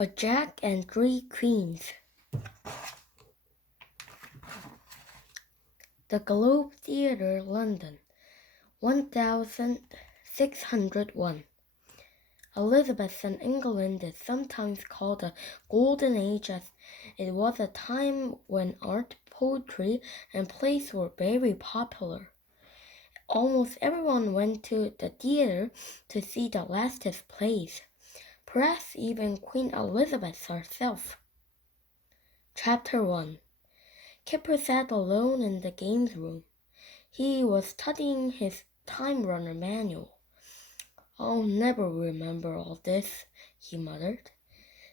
A Jack and Three Queens. The Globe Theatre, London, 1601. Elizabethan England is sometimes called the Golden Age, as it was a time when art, poetry, and plays were very popular. Almost everyone went to the theatre to see the latest plays, perhaps even Queen Elizabeth herself. Chapter 1. Kipper sat alone in the games room. He was studying his Time Runner manual. "I'll never remember all this," he muttered.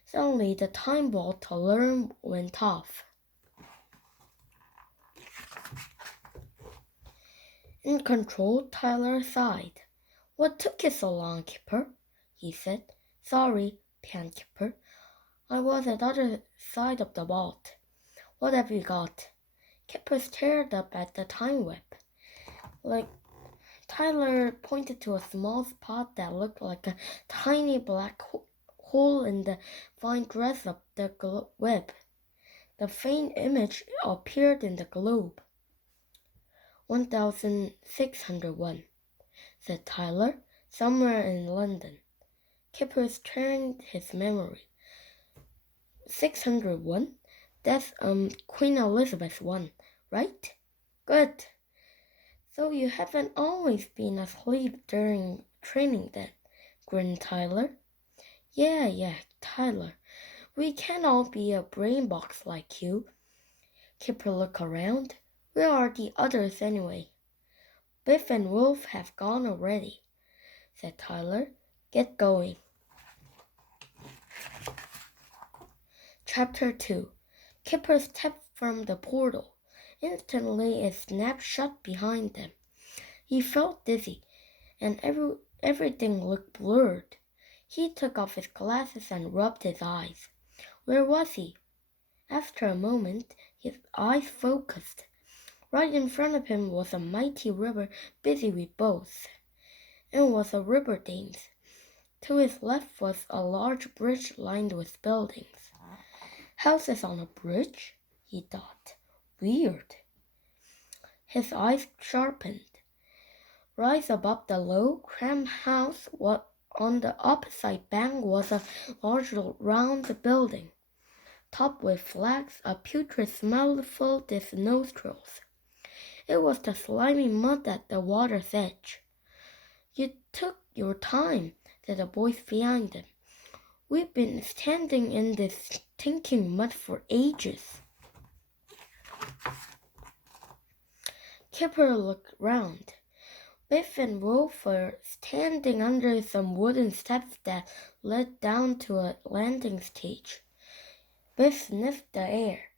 Suddenly the time vault alarm went off. In control, Tyler sighed. "What took you so long, Kipper?" he said. "Sorry," panted Kipper. "I was at the other side of the vault." "What have you got?" Kipper stared up at the time web. Tyler pointed to a small spot that looked like a tiny black hole in the fine dress of the web. The faint image appeared in the globe. 1601, said Tyler. "Somewhere in London." Kipper strained his memory. 601? That's Queen Elizabeth one, right? Good. "So you haven't always been asleep during training then?" grinned Tyler. Yeah, Tyler. We can't all be a brain box like you." Kipper looked around. "Where are the others anyway?" "Biff and Wolf have gone already," said Tyler. "Get going." Chapter 2. Kipper stepped from the portal. Instantly it snapped shut behind them. He felt dizzy, and everything looked blurred. He took off his glasses and rubbed his eyes. Where was he? After a moment, his eyes focused. Right in front of him was a mighty river busy with boats. It was a river Thames. To his left was a large bridge lined with buildings. Houses on a bridge? He thought. Weird. His eyes sharpened. Right above the low, cramped house on the opposite bank was a large round building, topped with flags. A putrid smell filled his nostrils. It was the slimy mud at the water's edge. "You took your time," said a voice behind him. "We've been standing in this stinking mud for ages." Kipper looked round. Biff and Wolf were standing under some wooden steps that led down to a landing stage. Biff sniffed the air.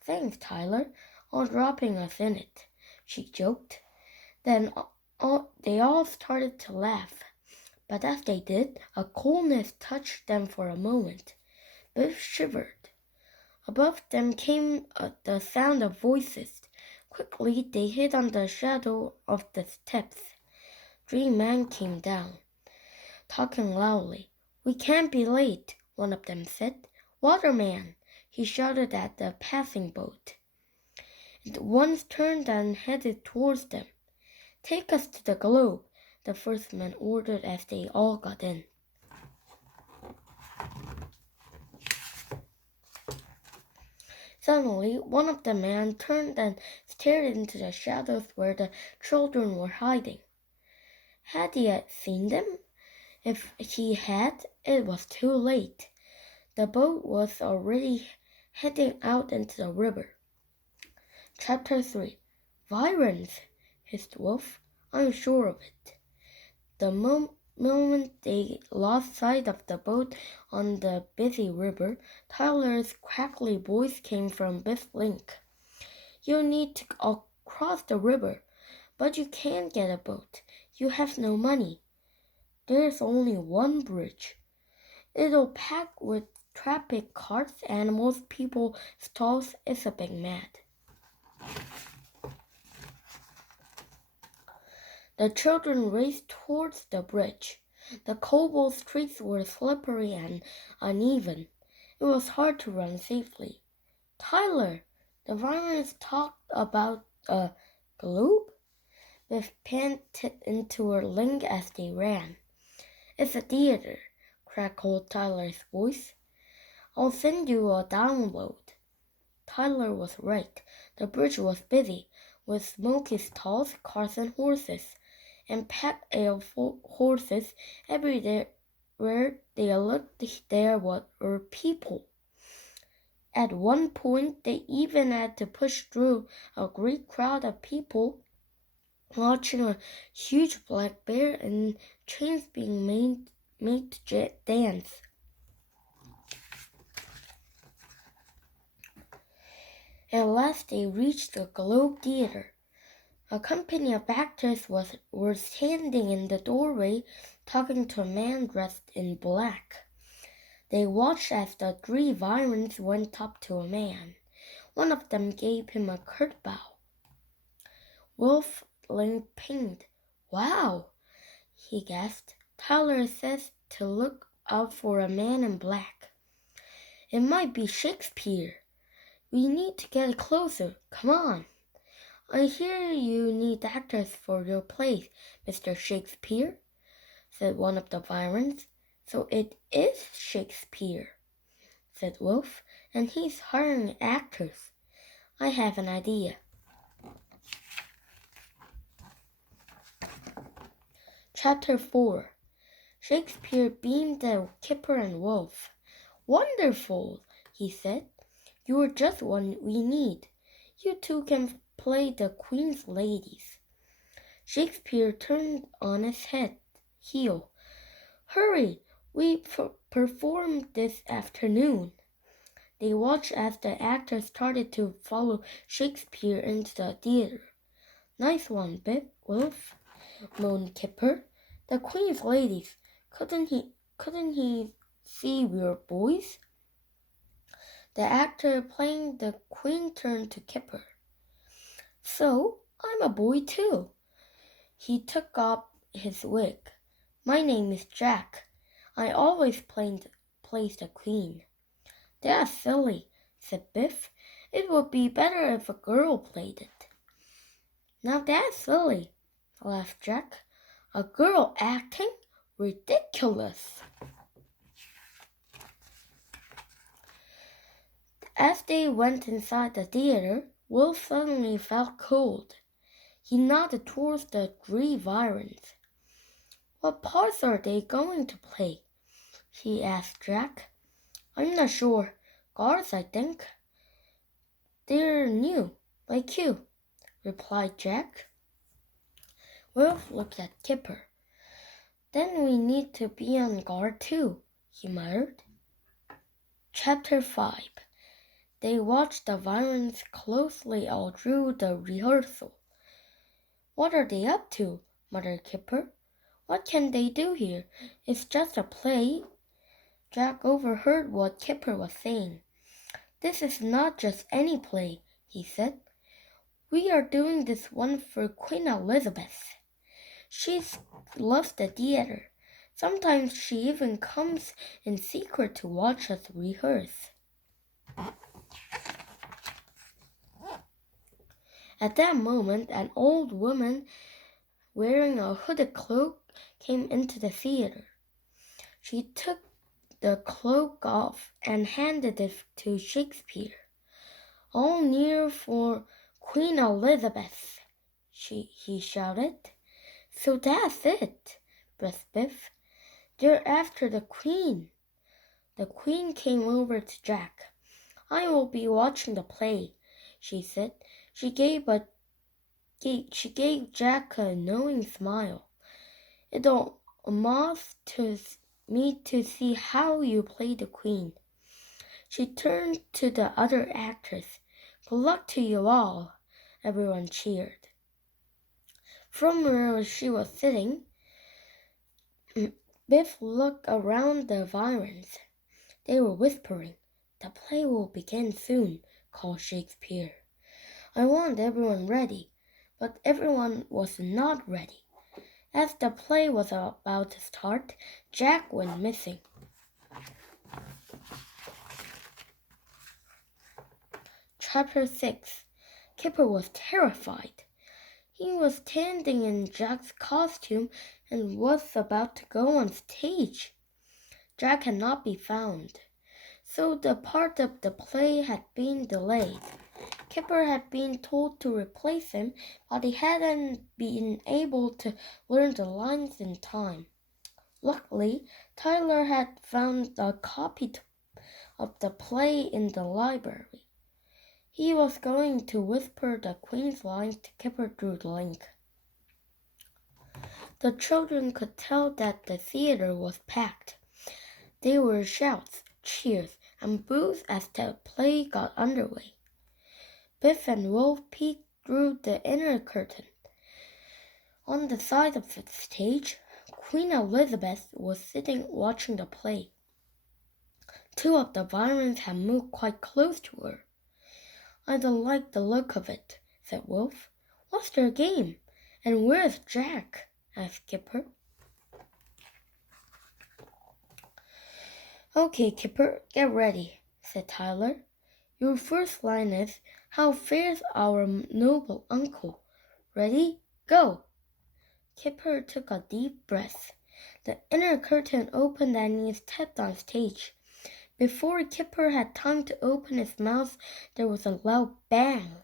"Thanks, Tyler, for dropping us in it," she joked. Then they all started to laugh. But as they did, a coldness touched them for a moment. Biff shivered. Above them came the sound of voices. Quickly they hid on the shadow of the steps. Three men came down, talking loudly. "We can't be late," one of them said. "Waterman!" he shouted at the passing boat. And one turned and headed towards them. "Take us to the Globe," the first man ordered as they all got in. Suddenly, one of the men turned and stared into the shadows where the children were hiding. Had he seen them? If he had, it was too late. The boat was already heading out into the river. Chapter 3. "Virens," hissed Wolf. "I'm sure of it." The moment they lost sight of the boat on the busy river, Tyler's crackly voice came from Biff Link. "You need to cross the river, but you can't get a boat. You have no money. There's only one bridge. It'll pack with traffic carts, animals, people, stalls. It's a big mad." The children raced towards the bridge. The cobble streets were slippery and uneven. It was hard to run safely. Tyler, the virus talked about a globe? Biff panted into her leg as they ran. It's a theater, crackled Tyler's voice. I'll send you a download. Tyler was right. The bridge was busy with smoky stalls, cars, and horses, and packed ale horses everywhere. Where they looked, there were people. At one point, they even had to push through a great crowd of people watching a huge black bear in chains being made to dance. At last they reached the Globe Theater. A company of actors were standing in the doorway talking to a man dressed in black. They watched as the three Virons went up to a man. One of them gave him a curt bow. Wolf leaned pained. Wow, he gasped. Tyler says to look out for a man in black. It might be Shakespeare. We need to get closer. Come on. I hear you need actors for your plays, Mr. Shakespeare, said one of the Virons. So it is Shakespeare, said Wolf, and he's hiring actors. I have an idea. Chapter 4. Shakespeare beamed at Kipper and Wolf. Wonderful, he said. You are just what we need. You two can play the Queen's ladies. Shakespeare turned on his heel. Hurry, we perform this afternoon. They watched as the actors started to follow Shakespeare into the theater. Nice one, Wolf, moaned Kipper. The Queen's ladies. Couldn't he see we were boys? The actor playing the Queen turned to Kipper. So, I'm a boy too. He took off his wig. My name is Jack. I always plays the Queen. That's silly, said Biff. It would be better if a girl played it. Now that's silly, laughed Jack. A girl acting? Ridiculous. As they went inside the theater, Wolf suddenly felt cold. He nodded towards the three Virons. What parts are they going to play? He asked Jack. I'm not sure. Guards, I think. They're new, like you, replied Jack. Wolf looked at Kipper. Then we need to be on guard too, he muttered. Chapter 5. They watched the Virons closely all through the rehearsal. What are they up to? Muttered Kipper. What can they do here? It's just a play. Jack overheard what Kipper was saying. This is not just any play, he said. We are doing this one for Queen Elizabeth. She loves the theater. Sometimes she even comes in secret to watch us rehearse. At that moment, an old woman wearing a hooded cloak came into the theater. She took the cloak off and handed it to Shakespeare. All near for Queen Elizabeth, he shouted. So that's it, breathed Biff. They're after the Queen. The Queen came over to Jack. I will be watching the play, she said. She gave Jack a knowing smile. It'll amuse me to see how you play the Queen. She turned to the other actors. Good luck to you all, everyone cheered. From where she was sitting, Biff looked around the Virons. They were whispering. The play will begin soon, called Shakespeare. I want everyone ready, but everyone was not ready. As the play was about to start, Jack went missing. Chapter 6. Kipper was terrified. He was standing in Jack's costume and was about to go on stage. Jack had not been found, so the part of the play had been delayed. Kipper had been told to replace him, but he hadn't been able to learn the lines in time. Luckily, Tyler had found a copy of the play in the library. He was going to whisper the Queen's lines to Kipper through the link. The children could tell that the theater was packed. There were shouts, cheers, and boos as the play got underway. Biff and Wolf peeked through the inner curtain. On the side of the stage, Queen Elizabeth was sitting watching the play. Two of the Vyrons had moved quite close to her. "I don't like the look of it," said Wolf. "What's their game? And where's Jack?" asked Kipper. "Okay, Kipper, get ready," said Tyler. "Your first line is, 'How fares our noble uncle?' Ready? Go!" Kipper took a deep breath. The inner curtain opened and he stepped on stage. Before Kipper had time to open his mouth, there was a loud bang.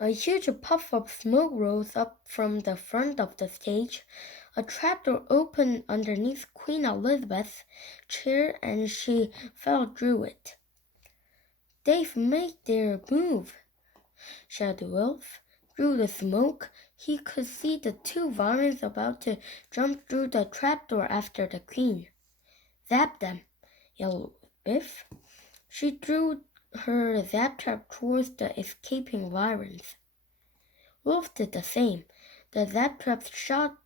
A huge puff of smoke rose up from the front of the stage. A trapdoor opened underneath Queen Elizabeth's chair and she fell through it. "They've made their move," shouted Wolf. Through the smoke, he could see the two Vyrons about to jump through the trapdoor after the Queen. "Zap them!" yelled Biff. She threw her zap trap towards the escaping Vyrons. Wolf did the same. The zap traps shot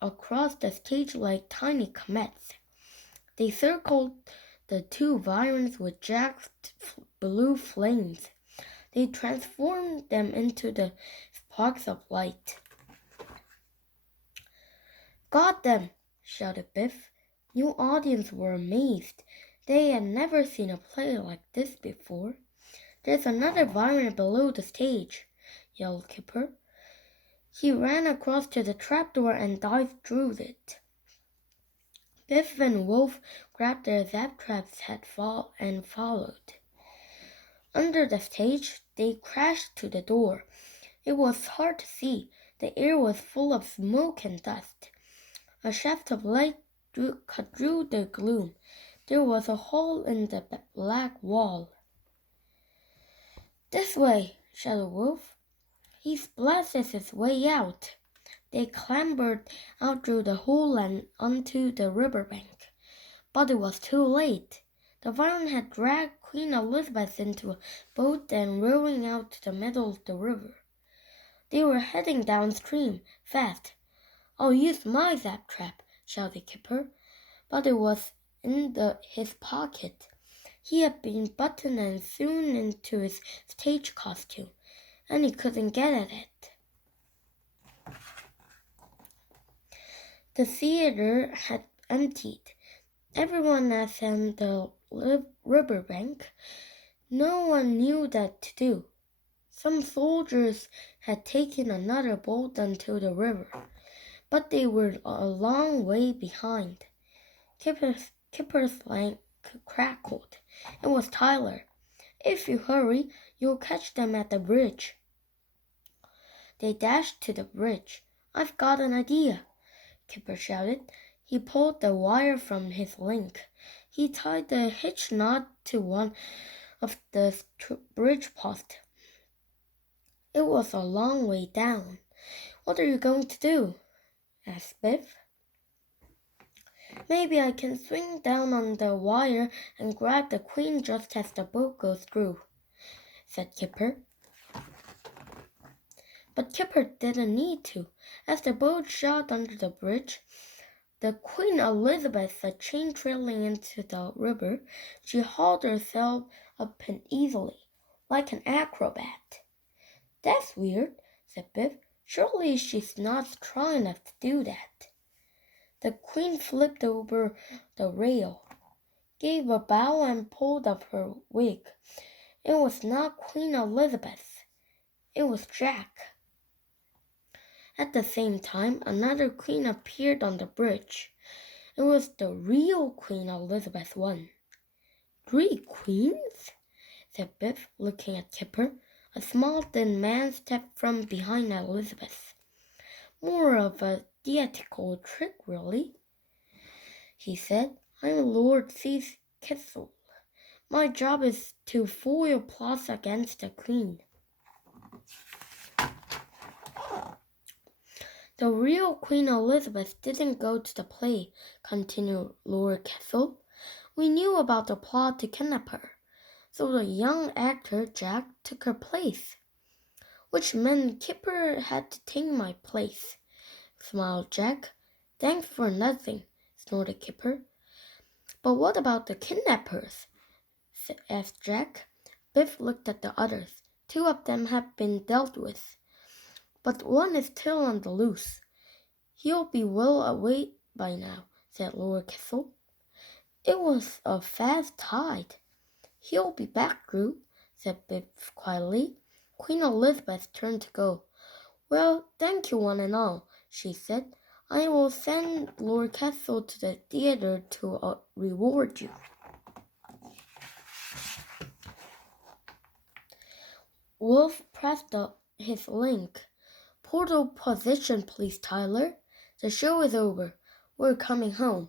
across the stage like tiny comets. They circled the two Vyrons with Jack's blue flames. They transformed them into the sparks of light. "Got them!" shouted Biff. New audience were amazed. They had never seen a play like this before. "There's another Vyron below the stage," yelled Kipper. He ran across to the trapdoor and dived through it. Biff and Wolf grabbed their zap traps and followed. Under the stage, they crashed to the door. It was hard to see. The air was full of smoke and dust. A shaft of light cut through the gloom. There was a hole in the black wall. "This way!" shouted Wolf. "He blasted his way out." They clambered out through the hole and onto the riverbank. But it was too late. The Vyron had dragged Queen Elizabeth into a boat and rowing out to the middle of the river. They were heading downstream, fast. "I'll use my zap trap," shouted Kipper, but it was in his pocket. He had been buttoned and sewn into his stage costume, and he couldn't get at it. The theater had emptied. Everyone was on the riverbank. No one knew what to do. Some soldiers had taken another boat onto the river, but they were a long way behind. Kipper's leg crackled. It was Tyler. "If you hurry, you'll catch them at the bridge." They dashed to the bridge. "I've got an idea," Kipper shouted. He pulled the wire from his link. He tied the hitch knot to one of the bridge posts. It was a long way down. "What are you going to do?" asked Biff. "Maybe I can swing down on the wire and grab the Queen just as the boat goes through," said Kipper. But Kipper didn't need to. As the boat shot under the bridge, the Queen Elizabeth, a chain trailing into the river, she hauled herself up easily, like an acrobat. "That's weird," said Biff. "Surely she's not strong enough to do that." The Queen flipped over the rail, gave a bow and pulled up her wig. It was not Queen Elizabeth. It was Jack. At the same time, another queen appeared on the bridge. It was the real Queen Elizabeth I. 3 queens? Said Biff, looking at Kipper. A small, thin man stepped from behind Elizabeth. More of a theatrical trick, really, he said. I'm Lord C's Kissel. My job is to foil plots against the Queen. The real Queen Elizabeth didn't go to the play, continued Lord Kessel. We knew about the plot to kidnap her, so the young actor Jack took her place. Which meant Kipper had to take my place, smiled Jack. Thanks for nothing, snorted Kipper. But what about the kidnappers? Asked Jack. Biff looked at the others. 2 of them had been dealt with, but one is still on the loose. He'll be well away by now, said Lord Kessel. It was a fast tide. He'll be back, Drew, said Biff quietly. Queen Elizabeth turned to go. Well, thank you one and all, she said. I will send Lord Kessel to the theater to reward you. Wolf pressed his link. Portal position, please, Tyler. The show is over. We're coming home.